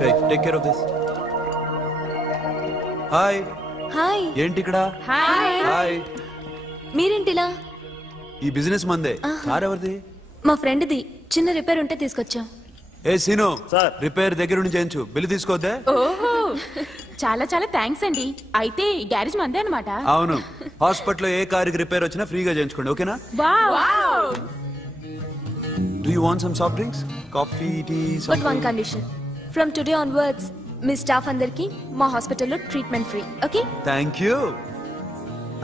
Hey, take care of this. Hi. Hi. ఏంటి ఇక్కడ? Hi. Hi. మీరేంటిలా? ఈ బిజినెస్ మందే. కార్ ఎవరిది? మా ఫ్రెండ్ది. చిన్న రిపేర్ ఉంటే తీసుకొచ్చాం. ఏ సీను, రిపేర్ దగ్గర నుంచి చేయించు. బిల్లు తీసుకోవద్దే? ఓహో, చాలా చాలా థ్యాంక్స్ అండి. అయితే ఈ గ్యారేజ్ మందే అన్నమాట. అవును. హాస్పిటల్లో ఏ కారుకి రిపేర్ వచ్చినా ఫ్రీగా చేయించుకోండి, ఓకేనా? Wow. Do you want some soft drinks? Coffee, tea, something? But one condition. From today onwards, me staff అందరికి మా హాస్పిటల్లో treatment free. Okay? Thank you.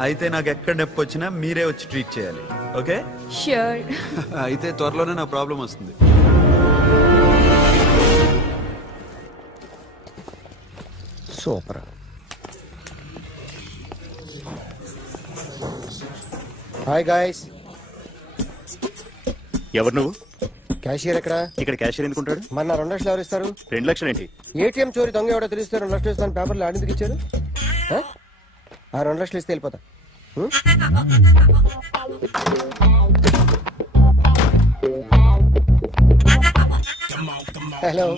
అయితే నాకు ఎక్కడ నొప్పి వచ్చినా మీరే వచ్చి ట్రీట్ చేయాలి, ఓకే? Sure. అయితే త్వరలోనే నా ప్రాబ్లం వస్తుంది. సూపర్. Hi guys. ఎవరు నువ్వు? క్యాషియర్ ఎక్కడ? ఇక్కడ క్యాషియర్ ఎందుకుంటాడు? మన 2 లక్షలు ఎవరు ఇస్తారు? 2 లక్షలు ఏంటి? ఏటీఎం చోరీ దొంగ ఎవడో తెలిస్తే 2 లక్షలు ఇస్తాను పేపర్లు ఆడిందుకు ఇచ్చారు. ఆ 2 లక్షలు ఇస్తే వెళ్ళిపోతా. హలో.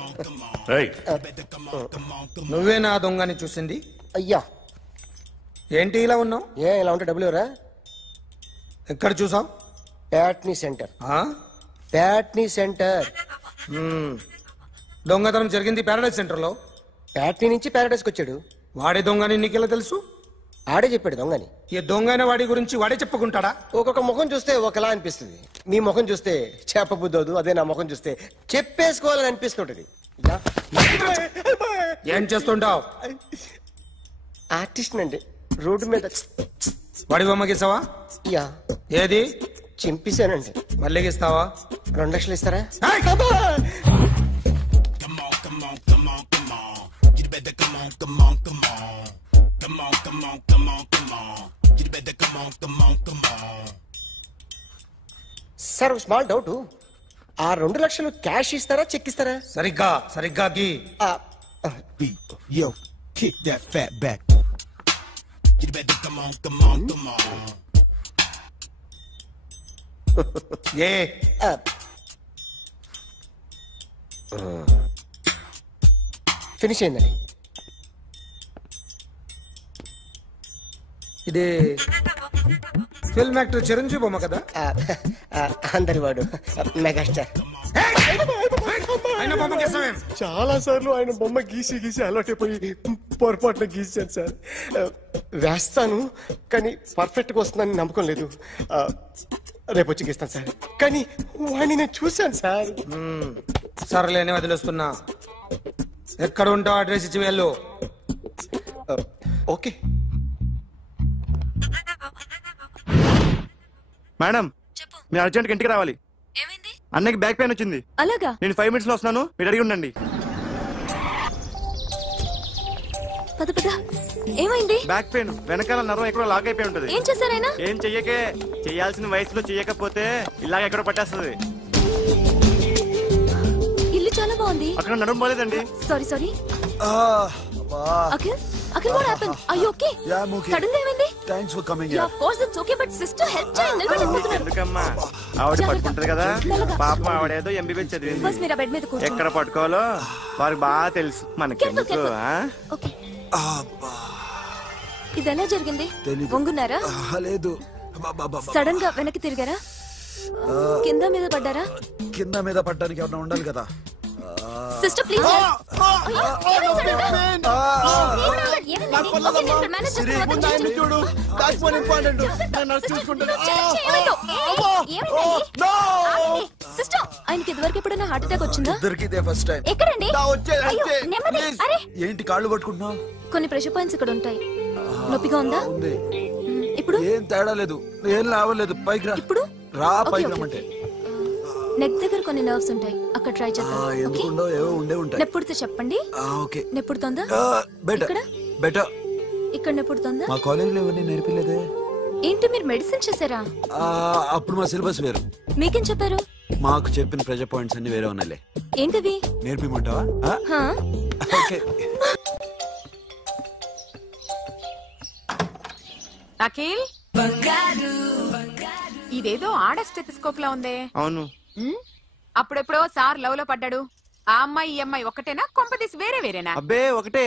నువ్వే నా దొంగని చూసింది? అయ్యా ఏంటి ఇలా ఉన్నావు? ఇలా ఉంటే డబ్బులు ఎవరా? ఎక్కడ చూసావు? ప్యాట్నీ సెంటర్. ప్యాట్నీ సెంటర్. దొంగతనం జరిగింది ప్యారడైజ్ సెంటర్ లో. ప్యాట్నీ నుంచి ప్యారడైజ్కి వచ్చాడు. వాడే దొంగని నీకెలా తెలుసు? ఆడే చెప్పాడు దొంగని. ఈ దొంగైన వాడి గురించి వాడే చెప్పుకుంటాడా? ఒక్కొక్క ముఖం చూస్తే ఒకలా అనిపిస్తుంది. మీ ముఖం చూస్తే చెప్పబుద్దోదు, అదే నా ముఖం చూస్తే చెప్పేసుకోవాలని అనిపిస్తుంటది. ఏం చేస్తుంటావు? ఆర్టిస్ట్ అండి. రోడ్డు మీద వాడి బొమ్మ గీసావా? యా. ఏది? చింపేశానండి. మళ్ళీ గీస్తావా? 2 లక్షలు ఇస్తారా? Sir small doubt. ఆ 2 లక్షలు క్యాష్ ఇస్తారా చెక్ ఇస్తారా? సరిగ్గా గీ. Yo, kick that fat back. You better come on. A finish అయిందండి. ఇది ఫిల్మ్ యాక్టర్ చిరంజీవి బొమ్మ కదా? అందరి వాడు మెగాస్టార్. చాలా సార్లు ఆయన బొమ్మ గీసి అలవాటైపోయి పొరపాటున గీసాను సార్. వేస్తాను కానీ పర్ఫెక్ట్ గా వస్తుందని నమ్మకం లేదు. రేపు వచ్చి గీస్తాను సార్. కానీ వాడిని నేను చూశాను సార్. సర్లేని వదిలేస్తున్నా. ఎక్కడ ఉంటావు అడ్రస్ ఇచ్చి వెళ్ళు. ఓకే మేడం, మీరు అర్జెంట్గా ఇంటికి రావాలి. అన్నకి బ్యాక్ పెయిన్ వచ్చింది. అలాగా? నేను 5 minutes లో వస్తున్నాను, మీరు అడిగి ఉండండి. పద పద. ఏమైంది? బ్యాక్ పెయిన్, వెనకాల నరం ఎక్కడో లాక్ అయిపోయి ఉంటది. ఏం చేశారైనా? ఏం చెయ్యకే. చెయ్యాల్సిన వయసులో చెయ్యకపోతే ఇలాగ ఎక్కడో పట్టేస్తుంది. ఇల్లు చాలా బాగుంది. అక్కడ నడుము పోలేదండి. Sorry. Akhil what happened? Are you okay? Yeah, I'm okay. Sudden గా ఏమైంది? Thanks for coming Yeah, here. of course it's okay, but sister help చేయండి. నిలబడిపోతున్నారు. ఎందుకమ్మా? ఆవిడ పట్టుకుంటది కదా. పాపం ఆవిడేదో ఎంబీబీఎస్ చదివింది. బస్ మీరు బెడ్ మీద కూర్చోండి. ఎక్కడ పట్టుకోవాలో వారికి బాగా తెలుసు. మనకి ఎందుకు? ఓకే. ఇది ఎలా జరిగింది? వంగున్నారా? లేదు. సడన్ గా వెనక్కి తిరిగారా? కింద మీద పడ్డారా? కింద మీద పడ్డానికి ఏమన్నా ఉండాలి కదా. Sister please. సిస్టర్, ఆయనకి ఇదివరకు ఎప్పుడైనా హార్ట్ అటాక్ వచ్చిందా? ఇద్దరికిదే ఫస్ట్ టైం. ఎక్కడండి? ఏంటి కాళ్ళు పట్టుకుంటున్నావు? కొన్ని ప్రెషర్ పాయింట్స్ ఇక్కడ ఉంటాయి. నొప్పిగా ఉందా? ఇప్పుడు ఏం తేడా లేదు, ఏం లావలేదు. పైకి రా. ఇప్పుడు రా, పైకి రమ్మంటే. నెక్ దగ్గర కొన్ని నర్వ్స్ ఉంటాయి, అక్కడ ట్రై చేద్దాం. ఎందుకుండో ఏవో ఉండే ఉంటాయి. నెప్పుడుతో చెప్పండి. ఓకే. నెప్పుడుతోందా? బెటర్. ఇక్కడ నెప్పుడుతోందా? మా కాలేజీలో ఎవరిని నేర్పిలేదే. ఏంటి మీరు మెడిసిన్ చేశారా? అప్పుడు మా సిలబస్ వేరు. మీకేం చెప్పారు? మాకు చెప్పిన ప్రెజర్ పాయింట్స్ అన్ని వేరే ఉన్నాయిలే. ఏంటివి? నేర్పిమంటావా? ఓకే. అఖిల్, ఇదేదో ఆడ స్టెథోస్కోప్ లా ఉందే. అవును. అప్పుడెప్పుడో సార్ లవ్ లో పడ్డాడు, ఆ అమ్మాయి ఈ అమ్మాయి ఒకటేనా, కొంపదీసి వేరే వేరేనా? అబ్బే ఒకటే.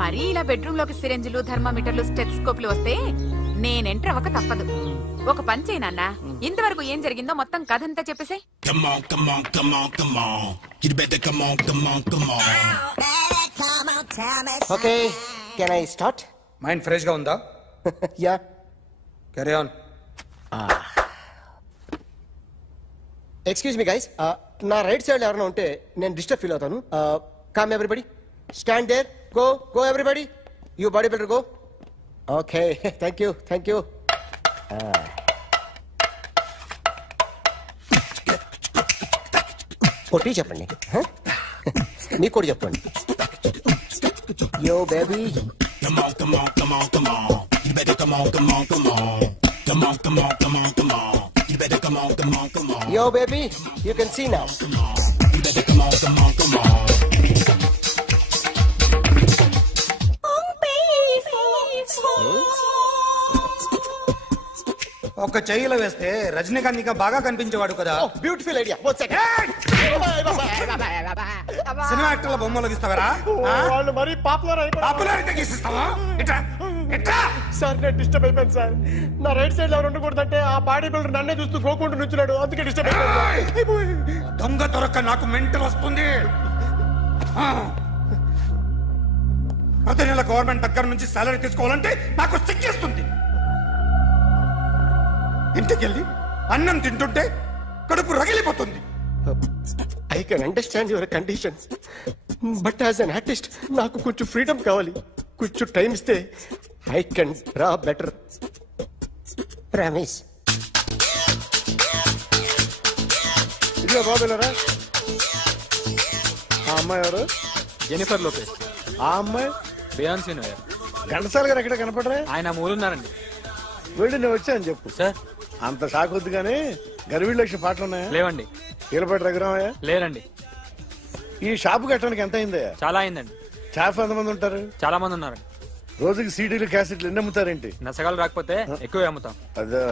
మరీ ఇలా బెడ్రూమ్ లోకి సిరెంజులు, థర్మామీటర్లు, స్టెథోస్కోప్లు వస్తే నేను ఎంటర్ అవ్వక తప్పదు. ఒక పని చేయి నాన్న, ఇంతవరకు ఏం జరిగిందో మొత్తం కథ అంతా చెప్పేసే. Okay, can I start? Mind fresh గా ఉందా? Yeah, carry on. Excuse me guys, నా రైట్ సైడ్ ఎవరైనా ఉంటే నేను డిస్టర్బ్ ఫీల్ అవుతాను. Come everybody, stand there, go go everybody, you body builder go. Okay, thank you thank you. కొట్టి చెప్పండి, మీకు కూడా చెప్పండి. Yo baby, yo baby, you can see now. ఒక చెయ్యిలో వేస్తే రజనీకాంత్ ఇంకా బాగా కనిపించేవాడు కదా. Beautiful idea. సినిమా యాక్టర్ల బొమ్మలు గీస్తావరా? వాళ్ళు మరీ పాపులారిటీ గీసిస్తావా? సార్ నేను డిస్టర్బ్ అయిపోయాను సార్. నా రైట్ సైడ్ ఎవరు ఉండకూడదంటే ఆ బాడీ బిల్డర్ నన్నే చూస్తూ గోకుంటూ నుంచున్నాడు, అందుకే డిస్టర్బ్ అయిపోయాను. దొంగ దొరక్క నాకు మెంటల్ వస్తుంది. ప్రతి నెల గవర్నమెంట్ దగ్గర నుంచి సాలరీ తీసుకోవాలంటే నాకు సిగ్గేస్తుంది. ఇంటికెళ్ళి అన్నం తింటుంటే కడుపు రగిలిపోతుంది. I can understand your conditions, but as an artist నాకు కొంచెం ఫ్రీడమ్ కావాలి. కొంచెం టైం ఇస్తే I can draw better. Promise. ఇదిగో బాబులరా, ఆ అమ్మాయి ఎవరు? Jennifer Lopez. ఆ అమ్మాయి బియాన్సీ నోయర్. ఘంటసాల గారు ఎక్కడ కనపడరా? ఆయన మూలున్నారండి. వెళ్ళి నేను వచ్చాను చెప్పు. సార్ అంత షాక్ వద్దు కానీ గర్వీళ్ళ లక్ష పాటలు ఉన్నాయా? లేవండి. కీలపాటి రఘురామయ్య లేరండి. ఈ షాపు కట్టడానికి ఎంత అయిందయ్యా? చాలా అయిందండి. షాప్ ఎంతమంది ఉంటారు? చాలా మంది ఉన్నారండి. రోజుకి సీడీలు క్యాసెట్లు ఎన్ని అమ్ముతారేంటి? నసగాలు రాకపోతే ఎక్కువ అమ్ముతాం. అదా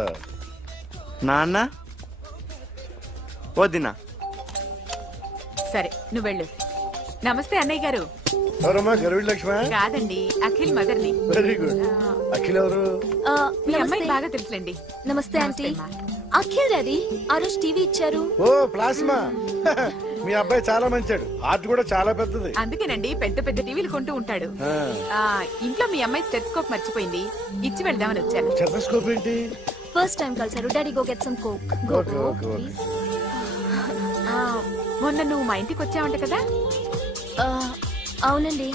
నాన్న వద్దినా. సరే నువ్వు వెళ్ళు. నమస్తే అన్నయ్య గారు. ఎవరమ్మా? గర్వీళ్ళ లక్ష్మ? కాదండి, అఖిల్ మదర్ని. Very good. అఖిల్ ఎవరు? మీ అమ్మాయి బాగా తెలుసులేండి. నమస్తే ఆంటీ. అఖిల్ డాడీ ఆ రోజు టీవీ ఇచ్చారు. ఓ ప్లాస్మా. మీ అబ్బాయి చాలా మంచాడు, హార్ట్ కూడా చాలా పెద్దది. అందుకేనండి పెద్ద పెద్ద టీవీలు కొంటూ ఉంటాడు. ఇంట్లో మీ అమ్మాయి స్టెథోస్కోప్ మర్చిపోయింది, ఇచ్చి వెళ్దామని వచ్చాను. స్టెథోస్కోప్ ఏంటి? ఫస్ట్ టైం కలిసారు. Daddy go get some coke. Go go please. మొన్న నువ్వు మా ఇంటికి వచ్చావంట కదా? అవునండి,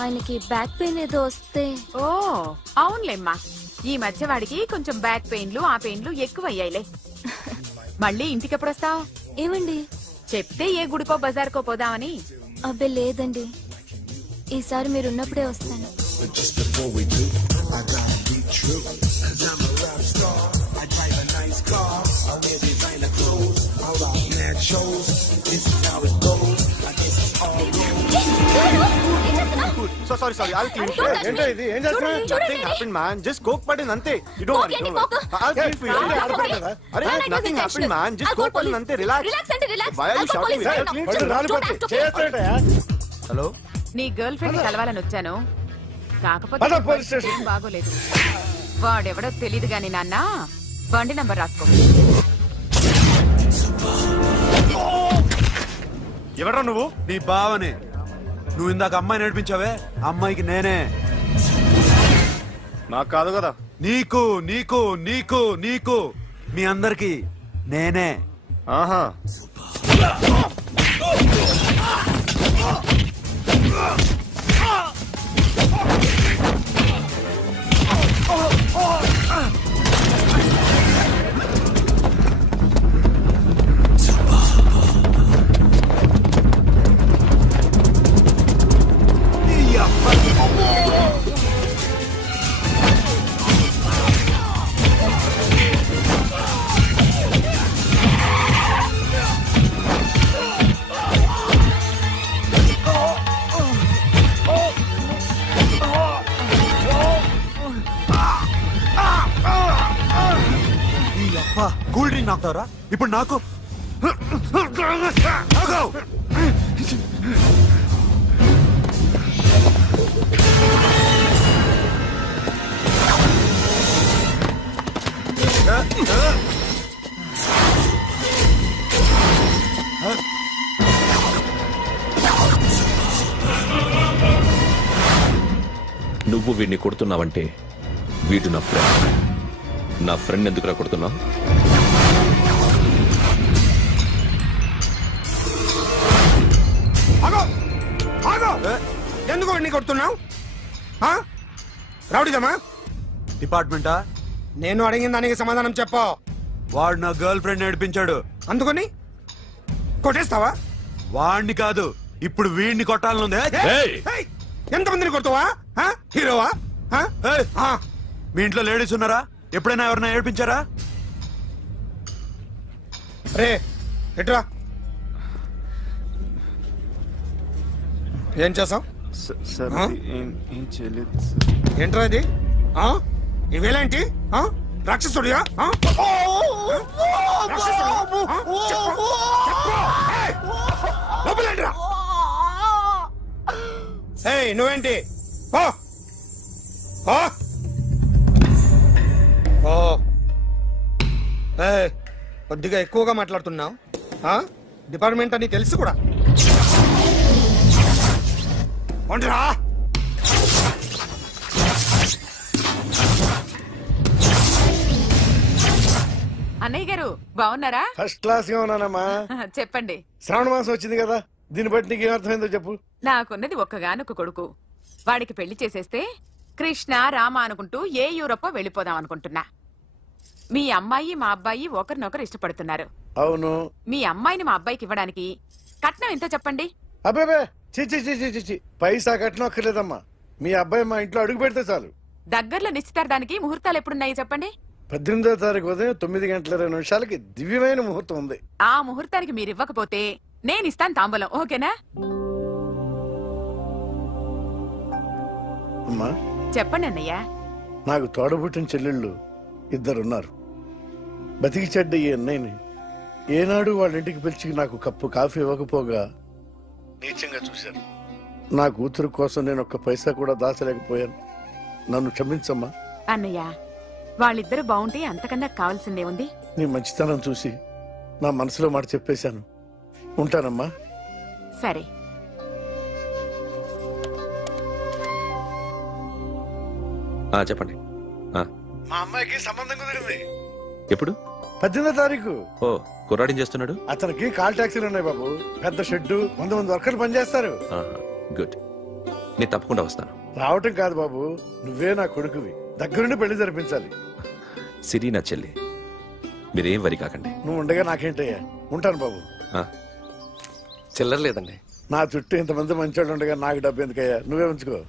ఆయనకి బ్యాక్ పెయిన్ ఏదో వస్తే. ఓ అవునులేమ్మా, ఈ మధ్య వాడికి కొంచెం బ్యాక్ పెయిన్లు ఆ పెయిన్లు ఎక్కువ అయ్యాయిలే. మళ్ళీ ఇంటికి ఎప్పుడు వస్తావు? ఏమండి చెప్తే ఏ గుడికో బజార్కో పోదామని. అబ్బే లేదండి, ఈసారి మీరున్నప్పుడే వస్తాను. So sorry, I'll clean it. ఏంటో ఇది? ఏం చేస్తున్నా? Nothing happened, man. Just coke పడింది అంతే. You don't worry. I'll clean for you. అరే nothing happened, man. Just coke పడింది అంతే. Relax. Why are you shouting me? Hello, నీ గర్ల్ ఫ్రెండ్ కలవాలని వచ్చాను, కాకపోతే ఏం బాగోలేదు. వాడెవడో తెలీదు గాని నాన్న, బండి నంబర్ రాసుకో. ఎవడ్రా నువ్వు? నీ బావనే. నువ్వు ఇందాక అమ్మాయి నడిపించావే, అమ్మాయికి నేనే. నాకు కాదు కదా. నీకు నీకు నీకు నీకు మీ అందరికి నేనే. ఆహా. కూల్ డ్రింక్ నాకుతావరా ఇప్పుడు? నాకు నువ్వు వీడిని కొడుతున్నావంటే వీడు నా ఫ్రెండ్. నా ఫ్రెండ్ ఎందుకురా కొడుతున్నావు? ఎందుకు వాడిని కొడుతున్నావు? రౌడీదమ్మా? డిపార్ట్మెంటా? నేను అడిగిన దానికి సమాధానం చెప్పు. వాడు నా గర్ల్ ఫ్రెండ్ నడిపించాడు. అందుకని కొట్టేస్తావా? వాడిని కాదు, ఇప్పుడు వీడిని కొట్టాలనుంది. ఎంతమందిని కొడతావా? హీరోవా? మీ ఇంట్లో లేడీస్ ఉన్నారా? ఎప్పుడైనా ఎవరైనా ఏడిపించారా? రే ఎట్రా, ఏం చేసావు? ఏంట్రా ఇది? ఇవేలాంటి రాక్షసుడియా? నువ్వేంటి? కొద్దిగా ఎక్కువగా మాట్లాడుతున్నావు. డిపార్ట్మెంట్ అని తెలుసు కూడా. ఒంటరా అన్నయ్య గారు బాగున్నారా? ఫస్ట్ క్లాస్ గా ఉన్నానమ్మా. చెప్పండి. శ్రావణ మాసం వచ్చింది కదా, దీన్ని బట్టి నీకు ఏమర్థమైందో చెప్పు. నాకున్నది ఒక్కగానొక్క కొడుకు. వాడికి పెళ్లి చేసేస్తే కృష్ణ రామ అనుకుంటూ ఏ యూరోపో వెళ్ళిపోదాం అనుకుంటున్నా. మీ అమ్మాయి మా అబ్బాయి ఒకరినొకరు ఇష్టపడుతున్నారు. అవును. మీ అమ్మాయిని మా అబ్బాయికి ఇవ్వడానికి కట్నం ఎంతో చెప్పండి. అబ్బే చిచి పైసా కట్నం అక్కర్లేదమ్మా. మీ అబ్బాయి మా ఇంట్లో అడుగు పెడితే చాలు. దగ్గరలో నిశ్చితార్థానికి ముహూర్తాలు ఎప్పుడున్నాయి చెప్పండి. 18వ తారీఖు ఉదయం 9:20 దివ్యమైన ముహూర్తం ఉంది. ఆ ముహూర్తానికి మీరు ఇవ్వకపోతే నేను ఇస్తాను తాంబూలం. ఓకేనా? అమ్మా చెప్పండి అన్నయ్య. నాకు తోడబుట్టిన చెల్లెళ్ళు ఇద్దరున్నారు. బతికి చెడ్డ ఈ అన్నయ్యని ఏనాడు వాళ్ళ ఇంటికి పిలిచి నాకు కప్పు కాఫీ ఇవ్వకపోగా నీచంగా చూశాను. నా కూతురు కోసం నేను ఒక్క పైసా కూడా దాచలేకపోయాను. నన్ను క్షమించమ్మా. అన్నయ్య, వాళ్ళిద్దరు బాగుంటే అంతకన్నా కావాల్సిందే ఉంది. నీ మంచితనం చూసి నా మనసులో మాట చెప్పేశాను. ఉంటానమ్మా. సరే. చెప్పండి. మా అమ్మాయికి సంబంధం కుదిరింది. ఎప్పుడు? 18వ తారీఖు. ఓ, కుర్రాడేం చేస్తున్నాడు? అతనికి కాల్ టాక్సీలు ఉన్నాయి బాబు. పెద్ద షెడ్డు, 100 వర్కర్లు పనిచేస్తారు. గుడ్. నేను తప్పకుండా వస్తాను. రావటం కాదు బాబు, నువ్వే నా కొడుకువి. దగ్గరుండి పెళ్లి జరిపించాలి. సిరి నా చెల్లి, మీరేం వరి కాకండి. నువ్వు ఉండగా నాకేంటయ్యా. ఉంటాను బాబు. చిల్లర లేదండి. నా చుట్టూ ఇంతమంది మంచోళ్ళు ఉండగా నాకు డబ్బు ఎందుకయ్యా? నువ్వే ఉంచుకో.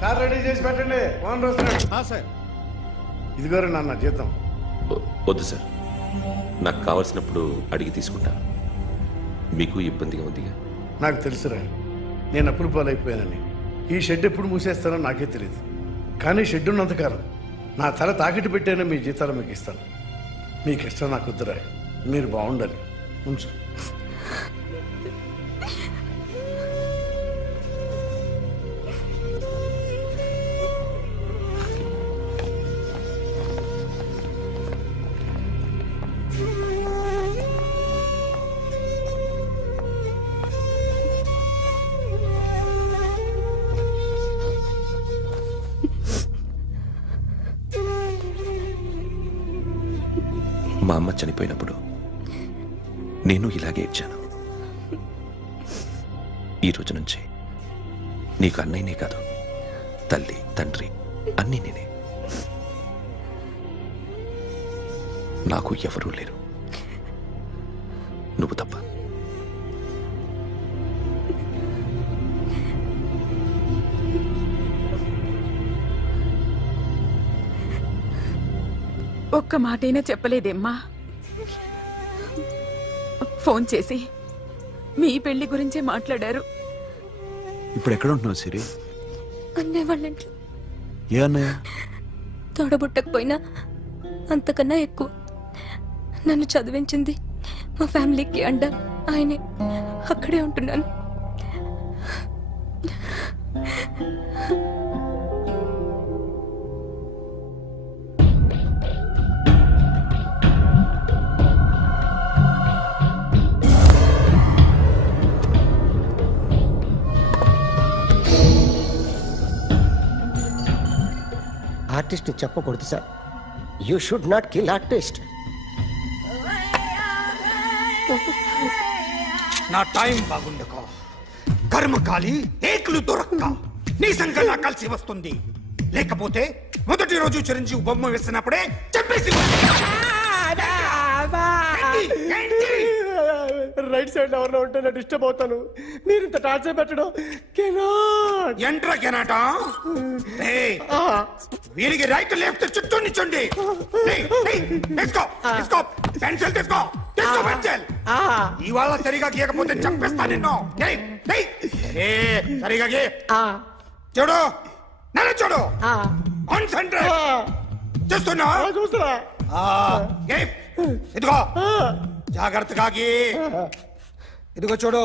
కార్ రెడీ చేసి పెట్టండి. ఓనర్ వస్తున్నాడు. సార్ ఇదిగోరు నాన్న జీతం. వద్దు సార్, నాకు కావాల్సినప్పుడు అడిగి తీసుకుంటాను. మీకు ఇబ్బందిగా ఉందిగా? నాకు తెలుసురా, నేను అప్పులు పాలైపోయానని. ఈ షెడ్ ఎప్పుడు మూసేస్తానో నాకే తెలియదు. కానీ షెడ్ ఉన్నంతకాలం నా తల తాకిట్టు పెట్టైనా మీ జీతాలు మీకు ఇస్తాను. మీకు ఇష్టం నాకు వద్దురా, మీరు బాగుండాలి. ఉంచు. మా అమ్మ చనిపోయినప్పుడు నేను ఇలాగే ఇచ్చాను. ఈ రోజు నుంచి నీకు అన్నయ్యనే కాదు, తల్లి తండ్రి అన్నీ నేనే. నాకు ఎవరూ లేరు. నువ్వు తప్ప. ఒక్క మాటైనా చెప్పలేదేమ్మా? ఫోన్ చేసి మీ పెళ్లి గురించే మాట్లాడారు. ఇప్పుడు ఎక్కడ ఉంటున్నావు సిరి? అన్నయ్య వాళ్ళ ఇంట్లో. ఏ అన్నయ్య? తోడబుట్టకపోయినా అంతకన్నా ఎక్కువ నన్ను చదివించింది మా ఫ్యామిలీకి అండ ఆయనే. అక్కడే ఉంటున్నాను. ఆర్టిస్ట్ చెప్పకూడదు sir. You should not kill artist. నా టైం బాగుండకో, కర్మకాలి ఏకులు దొరక్క నీ సంకల్లా కలిసి వస్తుంది. లేకపోతే మొదటి రోజు చిరంజీవి బొమ్మ వేసినప్పుడే చెప్పేసి రైట్ సైడ్ ఎవరిలో ఉంటే నేను డిస్టర్బ్ అవుతాను. మీరు ఇంత టార్చర్ పెట్టడం ఎంట్రా కెనాట. వీరికి రైట్ లెఫ్ట్ చుట్టూ నిచ్చండి. పెన్సిల్ తీసుకో, పెన్సిల్. ఇవాళ సరిగా గీయకపోతే చంపేస్తా నిన్ను. సరిగా గీ. చూడు, నన్ను చూడు. కాన్సంట్రేట్ చూస్తున్నా. ఇదిగో జాగ్రత్తగా గీ. ఇదిగో చూడు.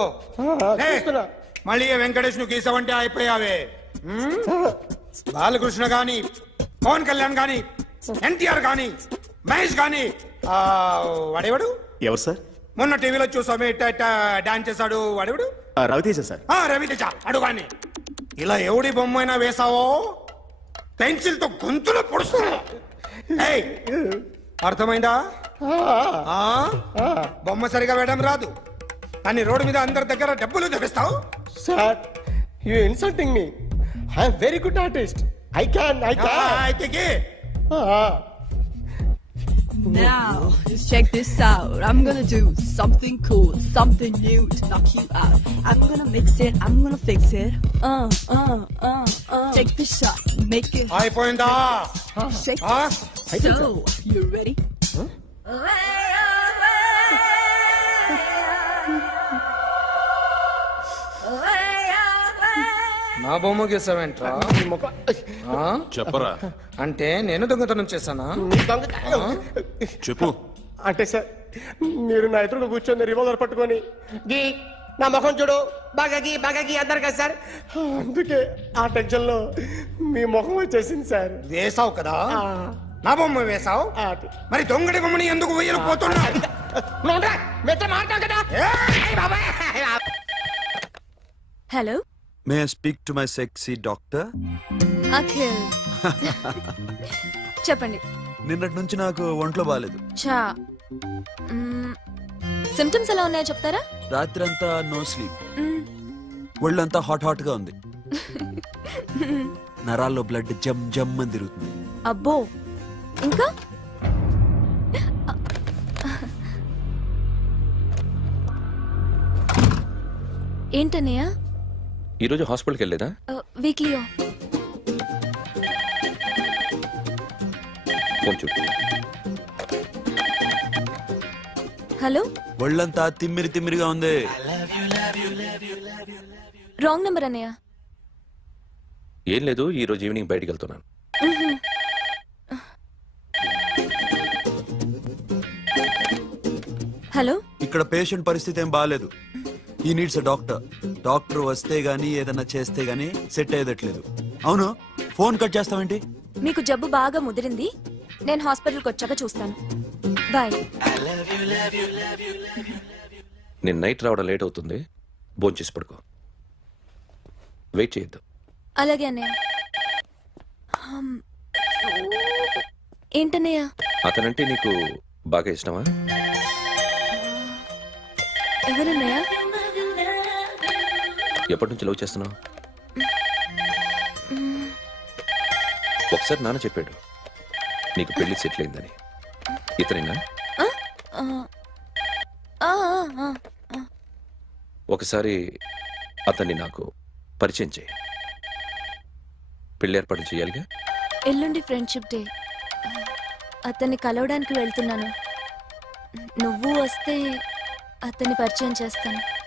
మళ్ళీ వెంకటేష్ ను గీసావంటే అయిపోయావే. బాలకృష్ణ గాని, పవన్ కళ్యాణ్ గాని, ఎన్టీఆర్ గాని, మహేష్ గాని, వాడేవాడు ఎవరు సార్? మొన్న టీవీలో చూసామే డాన్స్ చేశాడు వాడేవాడు? రవితేజ సార్. రవితేజ అడుగాని. ఇలా ఎవడి బొమ్మ అయినా వేసావో పెన్సిల్ తో గొంతులో పొడుస్తా. అర్థమైందా? బొమ్మ సరిగా వేయడం రాదు కానీ రోడ్డు మీద అందరి దగ్గర డబ్బులు తెప్పిస్తావు. Sir, you insulting me. I am very good artist. I can. Now, just check this out. I'm gonna do something cool, something new to knock you out. I'm gonna mix it, I'm gonna fix it. Take the shot, make it. అయిపోయిందా? Shake it. So, you ready? నా బొమ్మ గీసావేంట్రా? చెప్పరా. అంటే నేను దొంగతనం చేశానా? చెప్పు. అంటే సార్, మీరు నా ఎదురుగా కూర్చొని రివాల్వర్ పట్టుకొని గీ నా ముఖం చూడు బాగా గీ అన్నారు కదా సార్. అందుకే ఆ టెన్షన్ లో మీ ముఖం వచ్చేసింది సార్. వేసావు కదా, నా బొమ్మ వేసావు. మరి దొంగడి బొమ్మని ఎందుకు వేయలేకపోతున్నా? Hello, may I speak to my sexy doctor? Akhil. చెప్పండి. నిన్నటి నుంచి నాకు ఒంట్లో బాగాలేదు. చా, సిమ్టమ్స్ ఎలా ఉన్నాయో చెప్తారా? రాత్రి అంతా నో స్లీప్, ఒళ్ళంతా హాట్ గా ఉంది, నరాల్లో బ్లడ్ జమ్ జమ్ అని తిరుగుతుంది. అబ్బో, ఇంకా? ఏంటన్నయ్య? ఈరోజు హాస్పిటల్కి వెళ్ళలేదా? Weekly off. ఫోన్ చూడు. హలో, ఒళ్ళంతా తిమ్మిరిగా ఉంది. రాంగ్ నెంబర్ అన్నయ్య. ఏం లేదు, ఈ రోజు ఈవినింగ్ బయటికి వెళ్తున్నాను. హలో, ఇక్కడ పేషెంట్ పరిస్థితి ఏం బాగాలేదు. ఈ నీడ్స్ డాక్టర్. డాక్టర్ వస్తే గానీ ఏదన్నా చేస్తే గానీ సెట్ అయ్యేదట్లేదు. అవును, ఫోన్ కట్ చేస్తావేంటి? మీకు జబ్బు బాగా ముదిరింది, నేను హాస్పిటల్కి వచ్చాక చూస్తాను. బాయ్. నేను నైట్ రావడం లేట్ అవుతుంది, భోంచేసి పడుకో. వెయిట్ చేయొద్దు. అలాగే అన్నయ్య. ఏంటన్నయ్య? అతనంటే నీకు బాగా ఇష్టమా? ఎవరన్నయ్య? ఎప్పటి నుంచి లవ్ చేస్తున్నావు? ఒకసారి నాన్న చెప్పాడు నీకు పెళ్లి సెటిల్ అయిందని. ఇతనేనా? ఒకసారి అతన్ని నాకు పరిచయం చేయి. పెళ్లి ఏర్పాటు చేయాలిగా. ఎల్లుండి ఫ్రెండ్షిప్ డే. అతన్ని కలవడానికి వెళ్తున్నాను. నువ్వు వస్తే అతన్ని పరిచయం చేస్తాను.